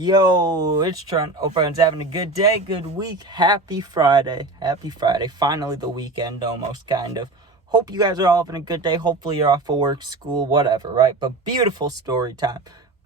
Yo, it's Trent. Hope everyone's having a good day, good week. Happy Friday. Happy Friday. Finally the weekend, almost, kind of. Hope you guys are all having a good day. Hopefully you're off of work, school, whatever, right? But beautiful story time.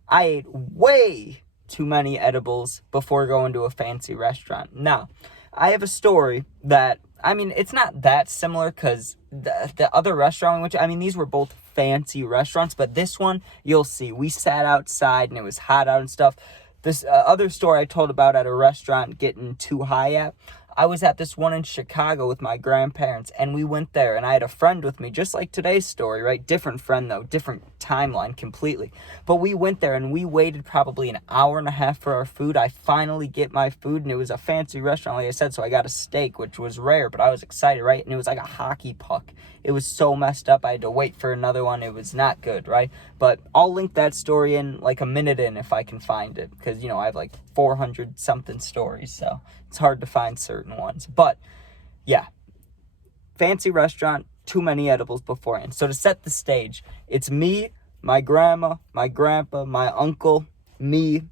I ate way too many edibles before going to a fancy restaurant. Now, I have a story that, it's not that similar because the other restaurant, these were both fancy restaurants, but this one, you'll see. We sat outside and it was hot out and stuff. This other story I told about at a restaurant getting too high at, I was at this one in Chicago with my grandparents, and we went there, and I had a friend with me, just like today's story, right? Different friend, though. Different timeline completely. But we went there, and we waited probably an hour and a half for our food. I finally get my food, and it was a fancy restaurant, like I said, so I got a steak, which was rare, but I was excited, right? And it was like a hockey puck. It was so messed up, I had to wait for another one. It was not good, right? But I'll link that story in like a minute in if I can find it, because, I have like 400-something stories, so it's hard to find certain ones. But, yeah, fancy restaurant, too many edibles beforehand. So to set the stage, it's me, my grandma, my grandpa, my uncle, me,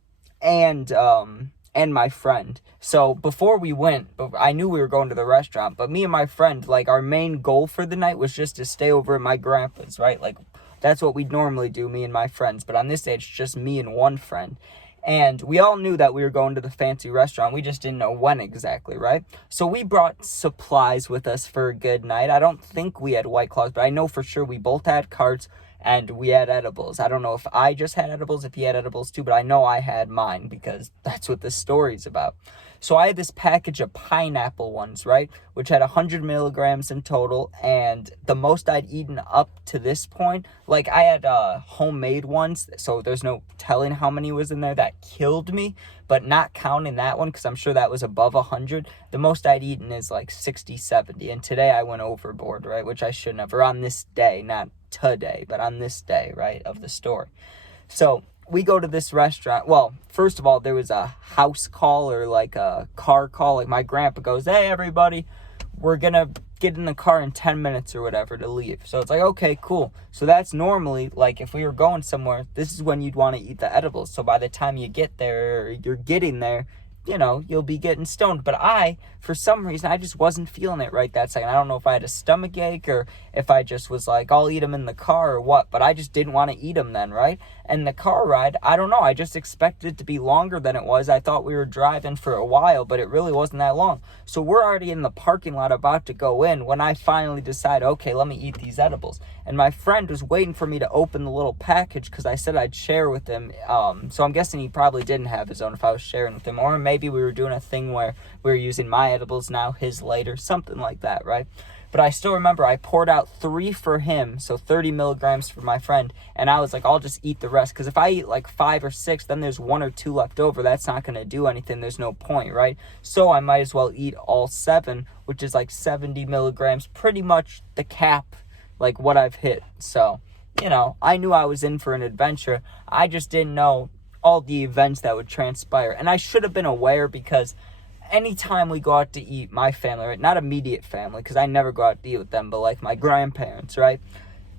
and my friend. So before we went, I knew we were going to the restaurant, but me and my friend, like, our main goal for the night was just to stay over at my grandpa's, right? Like, that's what we'd normally do, me and my friends. But on this day, it's just me and one friend. And we all knew that we were going to the fancy restaurant. We just didn't know when exactly, right? So we brought supplies with us for a good night. I don't think we had White Claws, but I know for sure we both had carts and we had edibles. I don't know if I just had edibles, if he had edibles too, but I know I had mine because that's what this story's about. So I had this package of pineapple ones, right, which had 100 milligrams in total, and the most I'd eaten up to this point, like I had homemade ones, so there's no telling how many was in there. That killed me, but not counting that one, because I'm sure that was above 100, the most I'd eaten is like 60, 70, and today I went overboard, right, which I shouldn't have, or on this day, not today, but on this day, right, of the story. So we go to this restaurant. Well, first of all, there was a house call or like a car call. Like my grandpa goes, "Hey, everybody, we're going to get in the car in 10 minutes or whatever to leave." So it's like, okay, cool. So that's normally, like, if we were going somewhere, this is when you'd want to eat the edibles. So by the time you get there, or you're getting there, you'll be getting stoned. But for some reason, I just wasn't feeling it right that second. I don't know if I had a stomach ache or if I just was like, I'll eat them in the car or what, but I just didn't want to eat them then, right? And the car ride, I don't know, I just expected it to be longer than it was. I thought we were driving for a while, but it really wasn't that long. So we're already in the parking lot about to go in when I finally decide, okay, let me eat these edibles. And my friend was waiting for me to open the little package because I said I'd share with him. So I'm guessing he probably didn't have his own if I was sharing with him. Or maybe we were doing a thing where we were using my edibles now, his later, something like that, right? But I still remember I poured out 3 for him, so 30 milligrams for my friend, and I was like, I'll just eat the rest, because if I eat like 5 or 6, then there's 1 or 2 left over. That's not going to do anything. There's no point, right? So I might as well eat all 7, which is like 70 milligrams, pretty much the cap, like what I've hit. So, I knew I was in for an adventure. I just didn't know all the events that would transpire, and I should have been aware because anytime we go out to eat, my family, right, not immediate family, because I never go out to eat with them, but like my grandparents, right,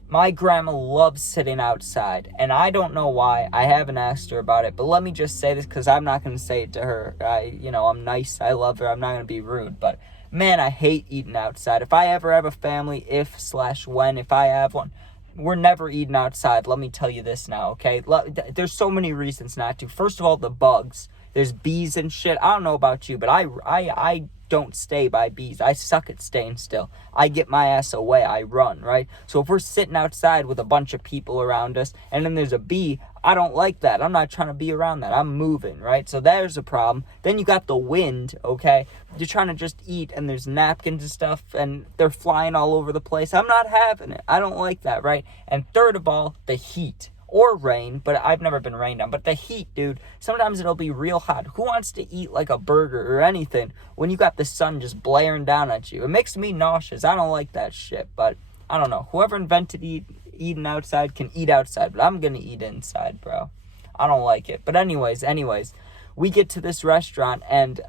my grandma loves sitting outside, and I don't know why. I haven't asked her about it, but let me just say this, because I'm not going to say it to her. I'm nice, I love her, I'm not going to be rude, but man, I hate eating outside. If I ever have a family, if I have one, we're never eating outside. Let me tell you this now, okay? There's so many reasons not to. First of all, the bugs. There's bees and shit. I don't know about you, but I don't stay by bees. I suck at staying still. I get my ass away. I run, right? So if we're sitting outside with a bunch of people around us and then there's a bee, I don't like that. I'm not trying to be around that. I'm moving, right? So there's a problem. Then you got the wind, okay? You're trying to just eat and there's napkins and stuff and they're flying all over the place. I'm not having it. I don't like that, right? And third of all, the heat. Or rain, but I've never been rained on. But the heat, dude, sometimes it'll be real hot. Who wants to eat like a burger or anything when you got the sun just blaring down at you? It makes me nauseous. I don't like that shit, but I don't know. Whoever invented eating outside can eat outside, but I'm gonna eat inside, bro. I don't like it. But anyways, we get to this restaurant, and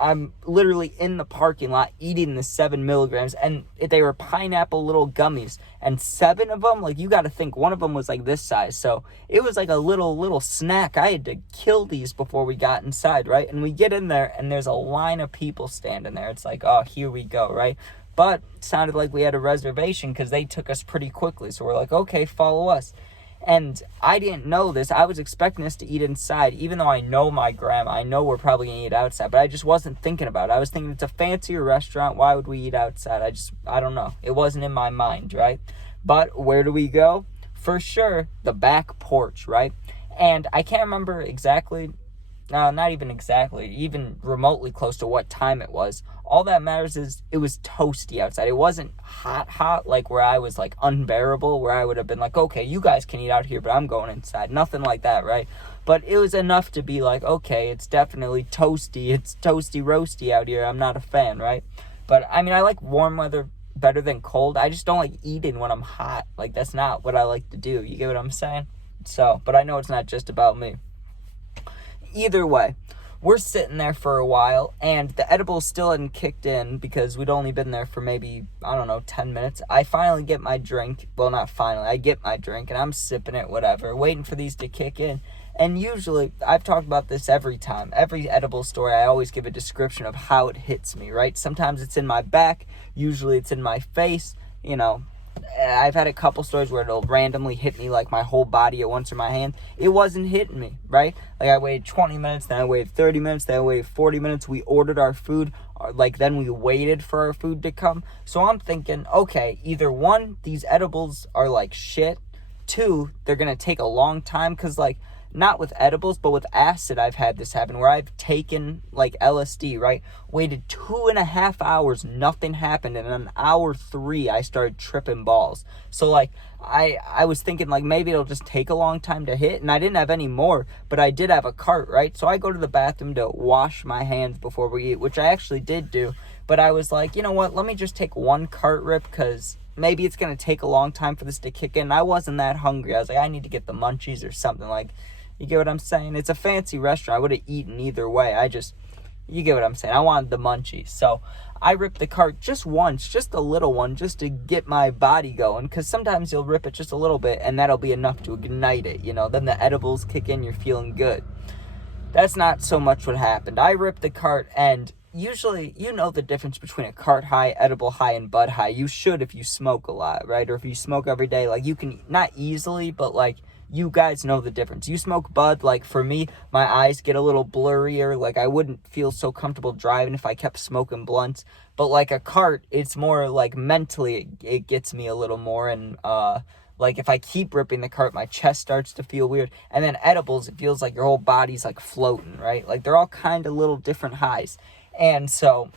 I'm literally in the parking lot eating the 7 milligrams, and they were pineapple little gummies, and 7 of them, like, you got to think, one of them was like this size, so it was like a little snack. I had to kill these before we got inside, right? And we get in there, and there's a line of people standing there. It's like, oh, here we go, right? But it sounded like we had a reservation because they took us pretty quickly, so we're like, okay, follow us. And I didn't know this. I was expecting us to eat inside, even though I know my grandma. I know we're probably going to eat outside, but I just wasn't thinking about it. I was thinking it's a fancier restaurant. Why would we eat outside? I don't know. It wasn't in my mind, right? But where do we go? For sure, the back porch, right? And I can't remember exactly, not even exactly, even remotely close to what time it was. All that matters is it was toasty outside. It wasn't hot, like where I was like unbearable, where I would have been like, okay, you guys can eat out here, but I'm going inside. Nothing like that, right? But it was enough to be like, okay, it's definitely toasty. It's toasty roasty out here. I'm not a fan, right? But I mean, I like warm weather better than cold. I just don't like eating when I'm hot. Like, that's not what I like to do. You get what I'm saying? So, but I know it's not just about me. Either way, we're sitting there for a while, and the edibles still hadn't kicked in because we'd only been there for maybe, 10 minutes. I finally get my drink. Well, not finally. I get my drink, and I'm sipping it, whatever, waiting for these to kick in. And usually, I've talked about this every time. Every edible story, I always give a description of how it hits me, right? Sometimes it's in my back. Usually, it's in my face, I've had a couple stories where it'll randomly hit me like my whole body at once or my hand. It wasn't hitting me, right? Like, I waited 20 minutes, then I waited 30 minutes, then I waited 40 minutes. We ordered our food, then we waited for our food to come. So I'm thinking, okay, either one, these edibles are like shit. 2, they're going to take a long time because, like, not with edibles, but with acid, I've had this happen where I've taken like LSD, right? Waited 2.5 hours, nothing happened. And on hour 3, I started tripping balls. So like, I was thinking like maybe it'll just take a long time to hit. And I didn't have any more, but I did have a cart, right? So I go to the bathroom to wash my hands before we eat, which I actually did do. But I was like, you know what? Let me just take one cart rip because maybe it's going to take a long time for this to kick in. I wasn't that hungry. I was like, I need to get the munchies or something. Like, you get what I'm saying? It's a fancy restaurant. I would have eaten either way. You get what I'm saying? I wanted the munchies. So I ripped the cart just once, just a little one, just to get my body going. Because sometimes you'll rip it just a little bit, and that'll be enough to ignite it, Then the edibles kick in, you're feeling good. That's not so much what happened. I ripped the cart, and usually, the difference between a cart high, edible high, and bud high. You should if you smoke a lot, right? Or if you smoke every day. Like, you can, not easily, but like, you guys know the difference. You smoke bud, like for me, my eyes get a little blurrier. Like, I wouldn't feel so comfortable driving if I kept smoking blunts. But like a cart, it's more like mentally it gets me a little more. And like if I keep ripping the cart, my chest starts to feel weird. And then edibles, it feels like your whole body's like floating, right? Like they're all kind of little different highs. And so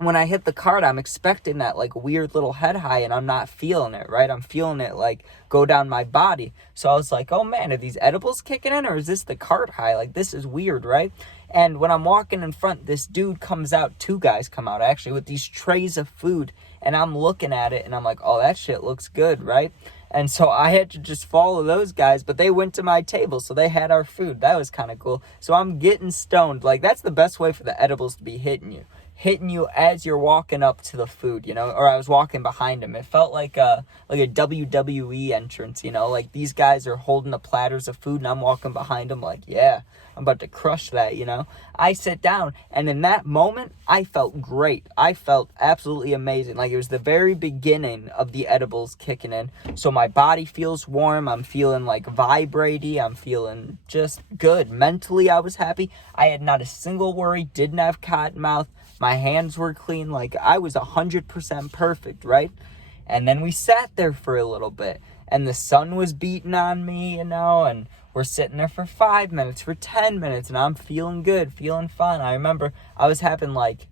when I hit the cart, I'm expecting that like weird little head high, and I'm not feeling it, right? I'm feeling it like go down my body. So I was like, oh man, are these edibles kicking in, or is this the cart high? Like, this is weird, right? And when I'm walking in front, this dude comes out, 2 guys come out actually, with these trays of food, and I'm looking at it and I'm like, oh, that shit looks good, right? And so I had to just follow those guys, but they went to my table, so they had our food. That was kind of cool. So I'm getting stoned. Like, that's the best way for the edibles to be hitting you as you're walking up to the food, or I was walking behind them. It felt like a WWE entrance, like these guys are holding the platters of food and I'm walking behind them like, yeah, I'm about to crush that, I sit down, and in that moment, I felt great. I felt absolutely amazing. Like, it was the very beginning of the edibles kicking in. So my body feels warm. I'm feeling like vibrating. I'm feeling just good. Mentally, I was happy. I had not a single worry, didn't have cotton mouth. My hands were clean, like I was 100% perfect, right? And then we sat there for a little bit, and the sun was beating on me, and we're sitting there for 5 minutes, for 10 minutes, and I'm feeling good, feeling fun. I remember I was having like,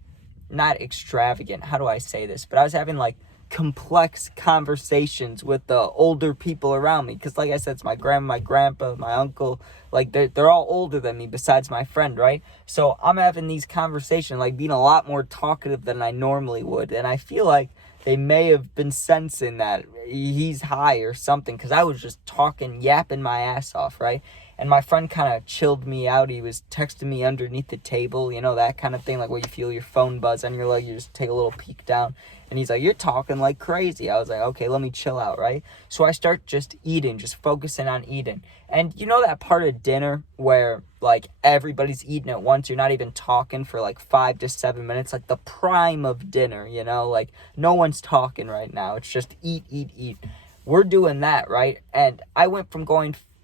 not extravagant, how do I say this? But I was having like complex conversations with the older people around me, because like I said, it's my grandma, my grandpa, my uncle, like they're all older than me besides my friend, right? So I'm having these conversations, like being a lot more talkative than I normally would, and I feel like they may have been sensing that he's high or something, because I was just talking, yapping my ass off, right? And my friend kind of chilled me out. He was texting me underneath the table, you know, that kind of thing, like where you feel your phone buzz on your leg, you just take a little peek down. And he's like, you're talking like crazy. I was like, okay, let me chill out, right? So I start just eating, just focusing on eating. And you know that part of dinner where, like, everybody's eating at once, you're not even talking for, like, 5 to 7 minutes, like the prime of dinner, you know? Like, no one's talking right now. It's just eat, eat, eat. We're doing that, right? And I went from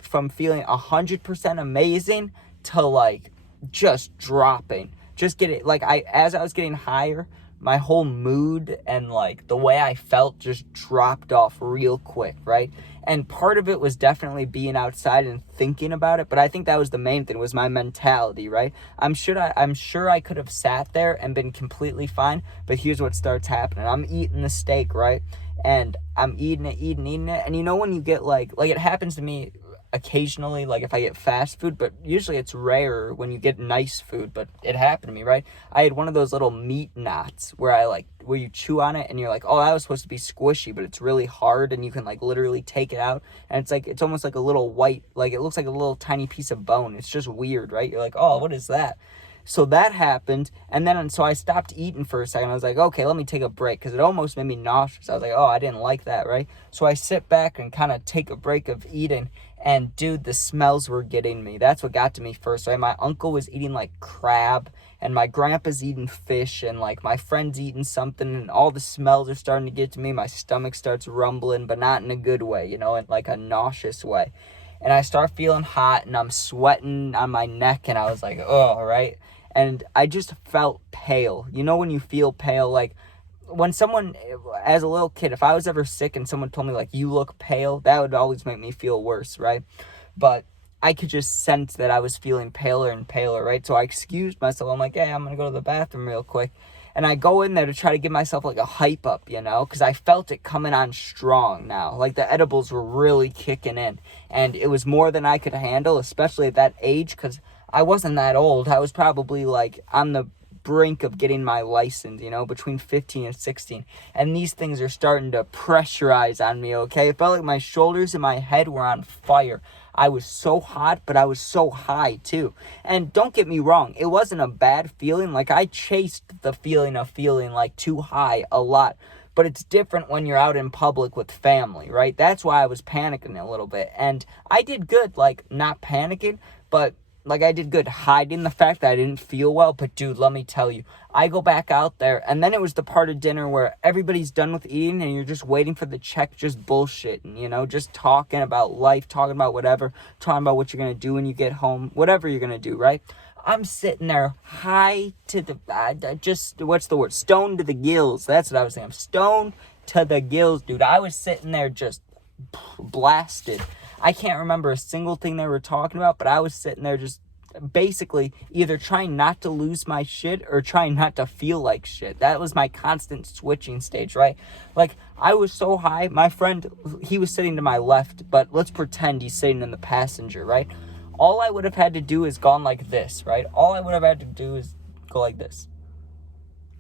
from feeling 100% amazing to, like, just dropping. Just get it, like, as I was getting higher, my whole mood and, like, the way I felt just dropped off real quick, right? And part of it was definitely being outside and thinking about it, but I think that was the main thing, was my mentality, right? I'm sure I could have sat there and been completely fine, but here's what starts happening. I'm eating the steak, right? And I'm eating it, and you know when you get, like it happens to me occasionally, like if I get fast food, but usually it's rare when you get nice food, but it happened to me, right? I had one of those little meat knots where where you chew on it and you're like, oh, that was supposed to be squishy, but it's really hard and you can, like, literally take it out, and it's almost like a little white, like, it looks like a little tiny piece of bone. It's just weird, right? You're like, oh, what is that? So that happened, and then so I stopped eating for a second. I was like, okay, let me take a break, because it almost made me nauseous. I was like, oh, I didn't like that, right? So I sit back and kind of take a break of eating, and dude, the smells were getting me. That's what got to me first, right? My uncle was eating, like, crab, and my grandpa's eating fish, and, like, my friend's eating something, and all the smells are starting to get to me. My stomach starts rumbling, but not in a good way, you know, in, like, a nauseous way. And I start feeling hot, and I'm sweating on my neck, and I was like, oh, right? And I just felt pale. You know when you feel pale? Like, when someone, as a little kid, if I was ever sick and someone told me, like, you look pale, that would always make me feel worse, right? But I could just sense that I was feeling paler and paler, right? So I excused myself. I'm like, hey, I'm going to go to the bathroom real quick. And I go in there to try to give myself, like, a hype up, you know, because I felt it coming on strong now. Like, the edibles were really kicking in. And it was more than I could handle, especially at that age, because I wasn't that old. I was probably, like, on the brink of getting my license, you know, between 15 and 16. And these things are starting to pressurize on me, okay? It felt like my shoulders and my head were on fire. I was so hot, but I was so high, too. And don't get me wrong, it wasn't a bad feeling. Like, I chased the feeling of feeling, like, too high a lot. But it's different when you're out in public with family, right? That's why I was panicking a little bit. And I did good, like, not panicking, but, like, I did good hiding the fact that I didn't feel well. But, dude, let me tell you, I go back out there, and then it was the part of dinner where everybody's done with eating, and you're just waiting for the check, just bullshitting, you know, just talking about life, talking about whatever, talking about what you're going to do when you get home, whatever you're going to do, right? I'm sitting there high to the, what's the word? Stoned to the gills. That's what I was saying. I'm stoned to the gills, dude. I was sitting there just blasted. I can't remember a single thing they were talking about, but I was sitting there just basically either trying not to lose my shit or trying not to feel like shit. That was my constant switching stage, right? Like, I was so high. My friend, he was sitting to my left, but let's pretend he's sitting in the passenger, right? All I would have had to do is gone like this, right? All I would have had to do is go like this.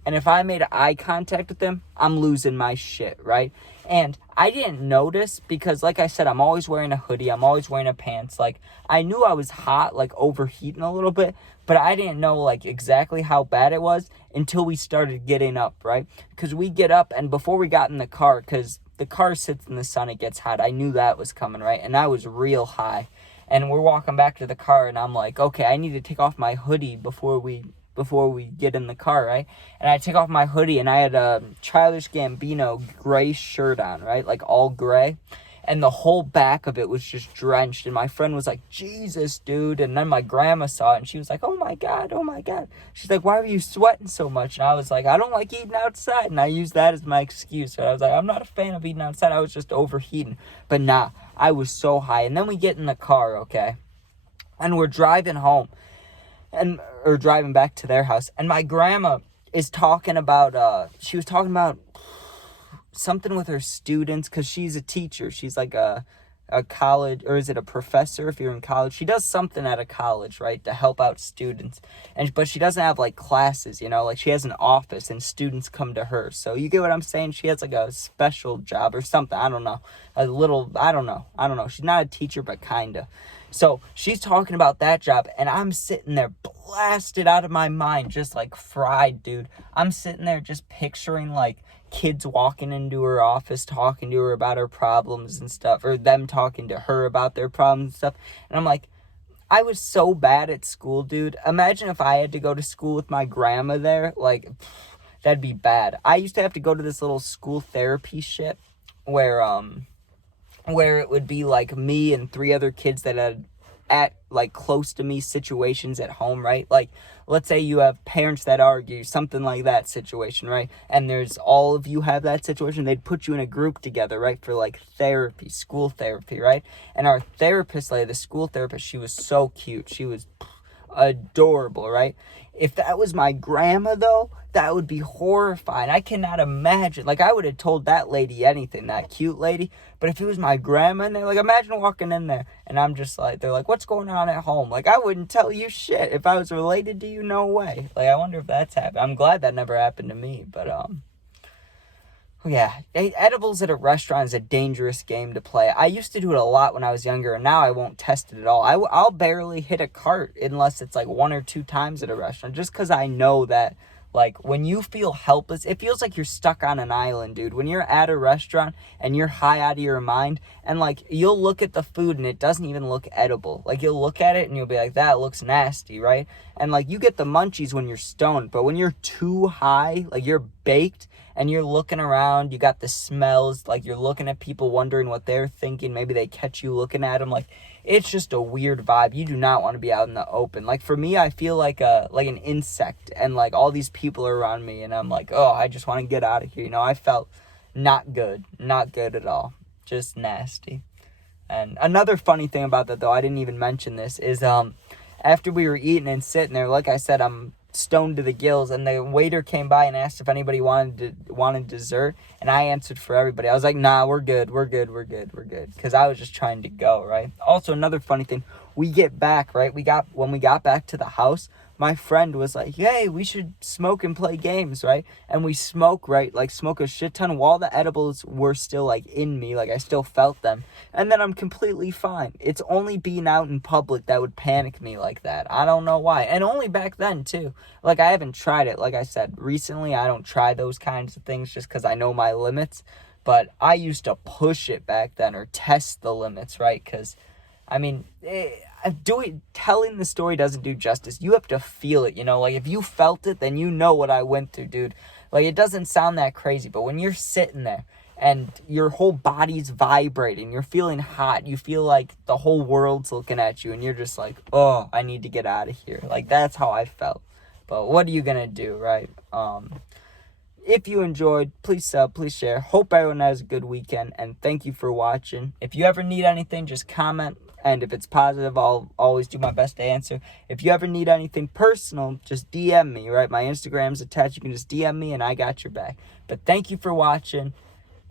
And if I made eye contact with them, I'm losing my shit, right? And I didn't notice because, like I said, I'm always wearing a hoodie. I'm always wearing a pants. Like, I knew I was hot, like overheating a little bit, but I didn't know, like, exactly how bad it was until we started getting up, right? Because we get up, and before we got in the car, because the car sits in the sun, it gets hot. I knew that was coming, right? And I was real high. And we're walking back to the car, and I'm like, okay, I need to take off my hoodie before we get in the car, right? And I take off my hoodie, and I had a Childish Gambino gray shirt on, right? Like, all gray. And the whole back of it was just drenched. And my friend was like, Jesus, dude. And then my grandma saw it, and she was like, oh, my God, oh, my God. She's like, why are you sweating so much? And I was like, I don't like eating outside. And I used that as my excuse. So I was like, I'm not a fan of eating outside. I was just overheating. But nah, I was so high. And then we get in the car, okay? And we're driving home. Or driving back to their house, and my grandma is talking about, she was talking about something with her students, because she's a teacher. She's like a college, or is it a professor if you're in college? She does something at a college, right, to help out students, but she doesn't have, like, classes, you know, like, she has an office, and students come to her, so you get what I'm saying? She has, like, a special job or something, I don't know, I don't know, she's not a teacher, but kinda. So she's talking about that job, and I'm sitting there blasted out of my mind, just like fried, dude. I'm sitting there just picturing like kids walking into her office talking to her about her problems and stuff, or them talking to her about their problems and stuff. And I'm like, I was so bad at school, dude. Imagine if I had to go to school with my grandma there. Like, that'd be bad. I used to have to go to this little school therapy shit where it would be like me and 3 other kids that had at like close to me situations at home, right? Like, let's say you have parents that argue, something like that situation, right? And there's all of you have that situation. They'd put you in a group together, right? For like therapy, school therapy, right? And our therapist, like the school therapist, she was so cute. She was adorable, right? If that was my grandma, though, that would be horrifying. I cannot imagine. Like, I would have told that lady anything, that cute lady. But if it was my grandma in there, like, imagine walking in there and I'm just like, they're like, what's going on at home? Like, I wouldn't tell you shit. If I was related to you, no way. Like, I wonder if that's happened. I'm glad that never happened to me, but, yeah, edibles at a restaurant is a dangerous game to play. I used to do it a lot when I was younger, and now I won't test it at all. I'll barely hit a cart unless it's like 1 or 2 times at a restaurant, just because I know that, like, when you feel helpless, it feels like you're stuck on an island, dude. When you're at a restaurant and you're high out of your mind, and, like, you'll look at the food and it doesn't even look edible. Like, you'll look at it and you'll be like, that looks nasty, right? And, like, you get the munchies when you're stoned, but when you're too high, like, you're baked, and you're looking around, you got the smells, like you're looking at people wondering what they're thinking, maybe they catch you looking at them, like it's just a weird vibe. You do not want to be out in the open. Like for me, I feel like an insect, and like all these people are around me, and I'm like, oh, I just want to get out of here. You know, I felt not good at all, just nasty. And another funny thing about that, though, I didn't even mention this, is after we were eating and sitting there, like I said, I'm stoned to the gills, and the waiter came by and asked if anybody wanted dessert, and I answered for everybody. I was like, nah, we're good, because I was just trying to go, right? Also, another funny thing, we get back, right? When we got back to the house, my friend was like, hey, we should smoke and play games, right? And we smoke, right? Like, smoke a shit ton while the edibles were still, like, in me. Like, I still felt them. And then I'm completely fine. It's only being out in public that would panic me like that. I don't know why. And only back then, too. Like, I haven't tried it. Like I said, recently, I don't try those kinds of things just because I know my limits. But I used to push it back then, or test the limits, right? Because, I mean, telling the story doesn't do justice. You have to feel it, you know? Like, if you felt it, then you know what I went through, dude. Like, it doesn't sound that crazy, but when you're sitting there and your whole body's vibrating, you're feeling hot, you feel like the whole world's looking at you, and you're just like, oh, I need to get out of here. Like, that's how I felt. But what are you gonna do, right? If you enjoyed, please sub, please share. Hope everyone has a good weekend, and thank you for watching. If you ever need anything, just comment, and if it's positive, I'll always do my best to answer. If you ever need anything personal, just DM me, right? My Instagram's attached. You can just DM me, and I got your back. But thank you for watching.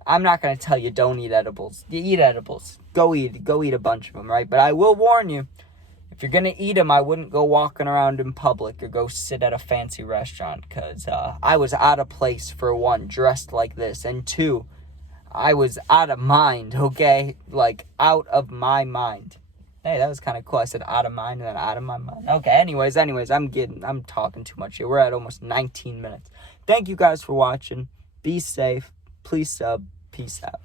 I'm not going to tell you don't eat edibles. You eat edibles. Go eat a bunch of them, right? But I will warn you, if you're going to eat them, I wouldn't go walking around in public or go sit at a fancy restaurant, because I was out of place, for one, dressed like this, and 2, I was out of mind, okay? Like, out of my mind. Hey, that was kind of cool. I said out of mind and then out of my mind. Okay, anyways, I'm talking too much here. We're at almost 19 minutes. Thank you guys for watching. Be safe. Please sub. Peace out.